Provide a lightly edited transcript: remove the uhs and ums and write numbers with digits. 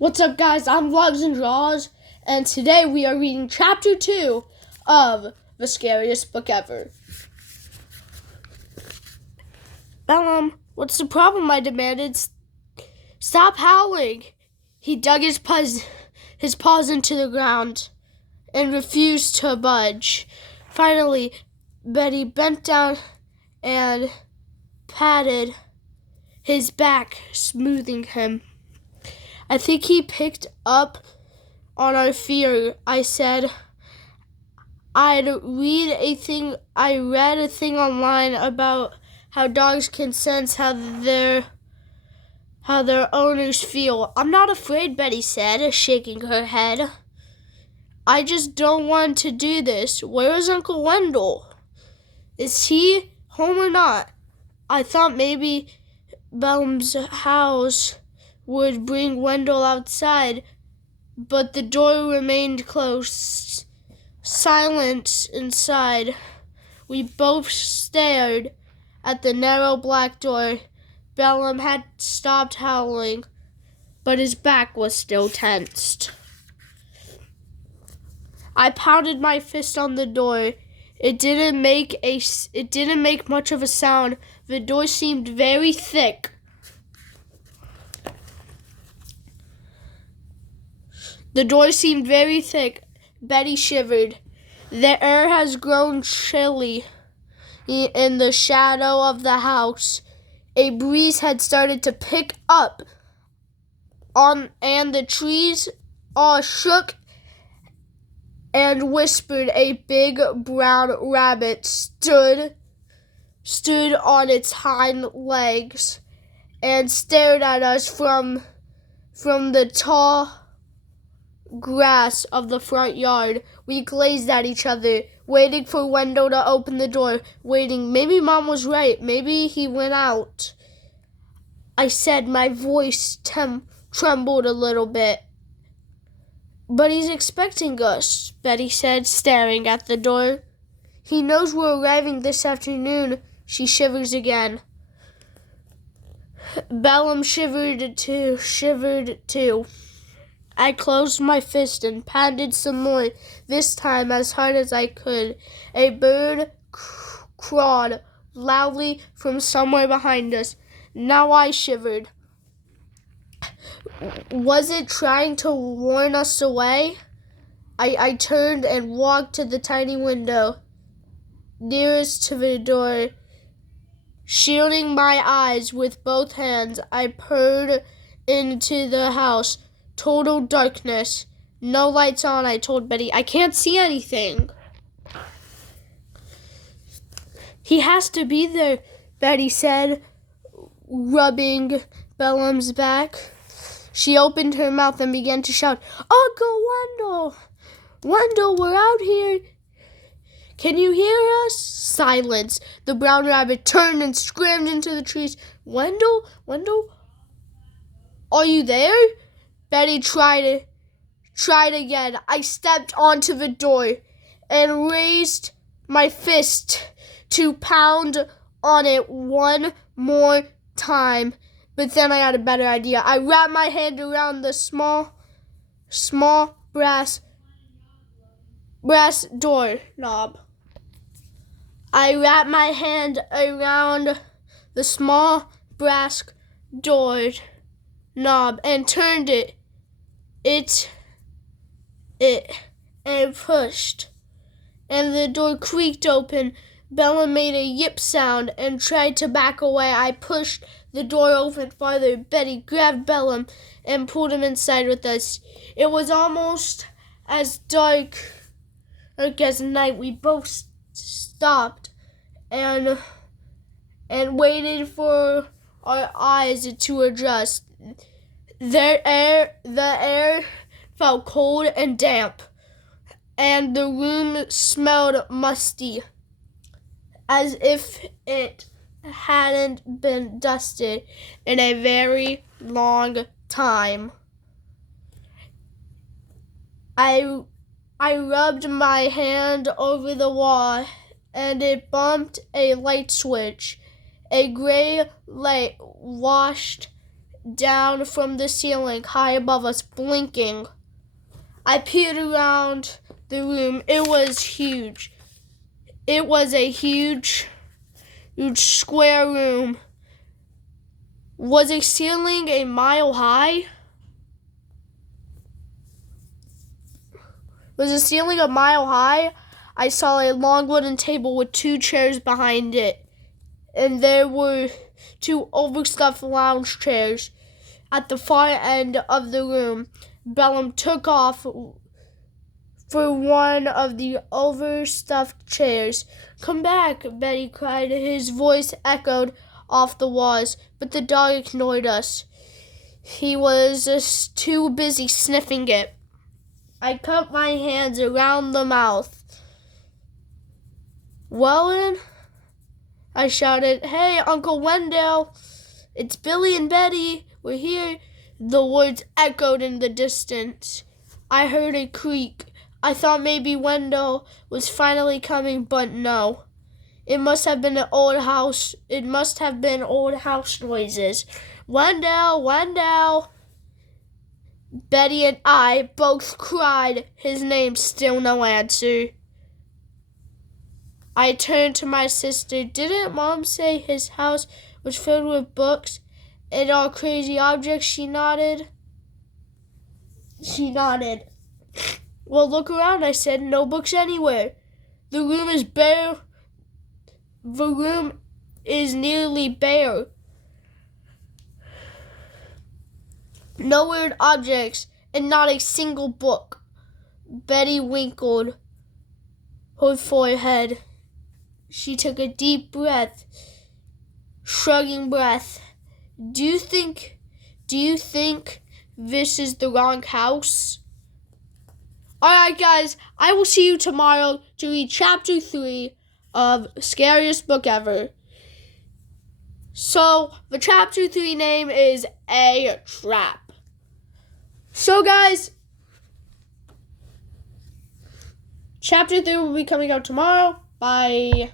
What's up, guys? I'm Vlogs and Draws, and today we are reading Chapter 2 of The Scariest Book Ever. Bellum, what's the problem? I demanded. Stop howling. He dug his paws into the ground and refused to budge. Finally, Betty bent down and patted his back, smoothing him. I think he picked up on our fear. I said I read a thing online about how dogs can sense how their owners feel. I'm not afraid, Betty said, shaking her head. I just don't want to do this. Where is Uncle Wendell? Is he home or not? I thought maybe Bellum's house would bring Wendell outside, but the door remained closed. Silence inside. We both stared at the narrow black door. Bellum had stopped howling, but his back was still tensed. I pounded my fist on the door. It didn't make much of a sound. The door seemed very thick. Betty shivered. The air has grown chilly in the shadow of the house. A breeze had started to pick up and the trees all shook and whispered. A big brown rabbit stood on its hind legs and stared at us from the tall grass of the front yard. We gazed at each other, waiting for Wendell to open the door, waiting. Maybe Mom was right. Maybe he went out. I said, my voice trembled a little bit. But he's expecting us, Betty said, staring at the door. He knows we're arriving this afternoon. She shivers again. Bellum shivered too. I closed my fist and pounded some more, this time as hard as I could. A bird cawed loudly from somewhere behind us. Now I shivered. Was it trying to warn us away? I turned and walked to the tiny window nearest to the door. Shielding my eyes with both hands, I peered into the house. Total darkness. No lights on, I told Betty. I can't see anything. He has to be there, Betty said, rubbing Bellum's back. She opened her mouth and began to shout, Uncle Wendell! Wendell, we're out here. Can you hear us? Silence. The brown rabbit turned and screamed into the trees. Wendell? Are you there? Betty tried again. I stepped onto the door and raised my fist to pound on it one more time. But then I had a better idea. I wrapped my hand around the small brass door knob. I wrapped my hand around the small brass door knob and turned it and pushed, and the door creaked open. Bellum made a yip sound and tried to back away. I pushed the door open farther. Betty grabbed Bellum and pulled him inside with us. It was almost as dark as night. We both stopped and waited for our eyes to adjust. The air felt cold and damp, and the room smelled musty, as if it hadn't been dusted in a very long time. I rubbed my hand over the wall, and it bumped a light switch. A gray light washed down from the ceiling high above us, blinking. I peered around the room. It was huge. It was a huge square room. Was the ceiling a mile high? Was the ceiling a mile high? I saw a long wooden table with 2 chairs behind it. And there were 2 overstuffed lounge chairs at the far end of the room. Bellum took off for one of the overstuffed chairs. "Come back," Betty cried. His voice echoed off the walls, but the dog ignored us. He was just too busy sniffing it. I cut my hands around the mouth. "Wellen?" I shouted. "Hey, Uncle Wendell, it's Billy and Betty. We're here." The words echoed in the distance. I heard a creak. I thought maybe Wendell was finally coming, but no. It must have been old house noises. "Wendell, Wendell." Betty and I both cried his name, still no answer. I turned to my sister. "Didn't Mom say his house was filled with books and all crazy objects?" She nodded. "Well, look around," I said. "No books anywhere. The room is bare. The room is nearly bare. No weird objects, and not a single book." Betty wrinkled her forehead. She took a deep breath, shrugging breath. Do you think this is the wrong house?" Alright guys, I will see you tomorrow to read chapter 3 of Scariest Book Ever. So, the chapter 3 name is A Trap. So guys, chapter 3 will be coming out tomorrow. Bye.